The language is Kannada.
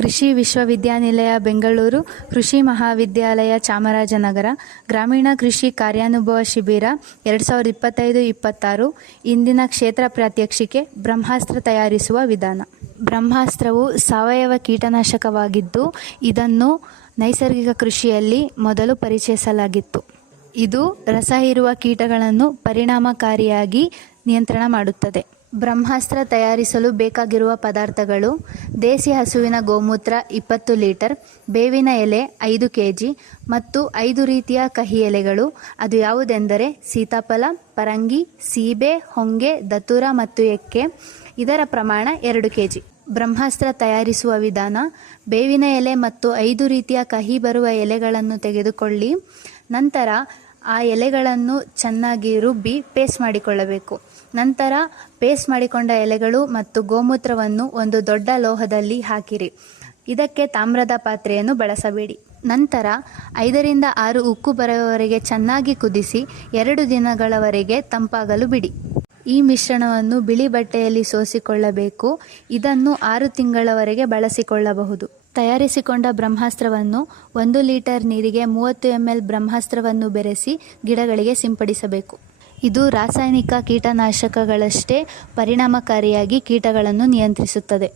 ಕೃಷಿ ವಿಶ್ವವಿದ್ಯಾನಿಲಯ, ಬೆಂಗಳೂರು, ಕೃಷಿ ಮಹಾವಿದ್ಯಾಲಯ, ಚಾಮರಾಜನಗರ, ಗ್ರಾಮೀಣ ಕೃಷಿ ಕಾರ್ಯಾನುಭವ ಶಿಬಿರ ಎರಡು ಸಾವಿರದ ಇಪ್ಪತ್ತೈದು, ಇಪ್ಪತ್ತಾರು. ಇಂದಿನ ಕ್ಷೇತ್ರ ಪ್ರಾತ್ಯಕ್ಷಿಕೆ, ಬ್ರಹ್ಮಾಸ್ತ್ರ ತಯಾರಿಸುವ ವಿಧಾನ. ಬ್ರಹ್ಮಾಸ್ತ್ರವು ಸಾವಯವ ಕೀಟನಾಶಕವಾಗಿದ್ದು, ಇದನ್ನು ನೈಸರ್ಗಿಕ ಕೃಷಿಯಲ್ಲಿ ಮೊದಲು ಪರಿಚಯಿಸಲಾಗಿತ್ತು. ಇದು ರಸ ಹೀರುವ ಕೀಟಗಳನ್ನು ಪರಿಣಾಮಕಾರಿಯಾಗಿ ನಿಯಂತ್ರಣ ಮಾಡುತ್ತದೆ. ಬ್ರಹ್ಮಾಸ್ತ್ರ ತಯಾರಿಸಲು ಬೇಕಾಗಿರುವ ಪದಾರ್ಥಗಳು ದೇಸಿ ಹಸುವಿನ ಗೋಮೂತ್ರ ಇಪ್ಪತ್ತು ಲೀಟರ್, ಬೇವಿನ ಎಲೆ ಐದು ಕೆ ಜಿ ಮತ್ತು ಐದು ರೀತಿಯ ಕಹಿ ಎಲೆಗಳು. ಅದು ಯಾವುದೆಂದರೆ ಸೀತಾಫಲ, ಪರಂಗಿ, ಸೀಬೆ, ಹೊಂಗೆ, ದತುರ ಮತ್ತು ಎಕ್ಕೆ. ಇದರ ಪ್ರಮಾಣ ಎರಡು ಕೆ ಜಿ ಬ್ರಹ್ಮಾಸ್ತ್ರ ತಯಾರಿಸುವ ವಿಧಾನ, ಬೇವಿನ ಎಲೆ ಮತ್ತು ಐದು ರೀತಿಯ ಕಹಿ ಬರುವ ಎಲೆಗಳನ್ನು ತೆಗೆದುಕೊಳ್ಳಿ. ನಂತರ ಆ ಎಲೆಗಳನ್ನು ಚೆನ್ನಾಗಿ ರುಬ್ಬಿ ಪೇಸ್ಟ್ ಮಾಡಿಕೊಳ್ಳಬೇಕು. ನಂತರ ಪೇಸ್ಟ್ ಮಾಡಿಕೊಂಡ ಎಲೆಗಳು ಮತ್ತು ಗೋಮೂತ್ರವನ್ನು ಒಂದು ದೊಡ್ಡ ಲೋಹದಲ್ಲಿ ಹಾಕಿರಿ. ಇದಕ್ಕೆ ತಾಮ್ರದ ಪಾತ್ರೆಯನ್ನು ಬಳಸಬೇಡಿ. ನಂತರ ಐದರಿಂದ ಆರು ಉಕ್ಕು ಬರುವವರೆಗೆ ಚೆನ್ನಾಗಿ ಕುದಿಸಿ ಎರಡು ದಿನಗಳವರೆಗೆ ತಂಪಾಗಲು ಬಿಡಿ. ಈ ಮಿಶ್ರಣವನ್ನು ಬಿಳಿ ಬಟ್ಟೆಯಲ್ಲಿ ಸೋಸಿಕೊಳ್ಳಬೇಕು. ಇದನ್ನು ಆರು ತಿಂಗಳವರೆಗೆ ಬಳಸಿಕೊಳ್ಳಬಹುದು. ತಯಾರಿಸಿಕೊಂಡ ಬ್ರಹ್ಮಾಸ್ತ್ರವನ್ನು ಒಂದು ಲೀಟರ್ ನೀರಿಗೆ ಮೂವತ್ತು ಎಂ ಎಲ್ ಬ್ರಹ್ಮಾಸ್ತ್ರವನ್ನು ಬೆರೆಸಿ ಗಿಡಗಳಿಗೆ ಸಿಂಪಡಿಸಬೇಕು. ಇದು ರಾಸಾಯನಿಕ ಕೀಟನಾಶಕಗಳಷ್ಟೇ ಪರಿಣಾಮಕಾರಿಯಾಗಿ ಕೀಟಗಳನ್ನು ನಿಯಂತ್ರಿಸುತ್ತದೆ.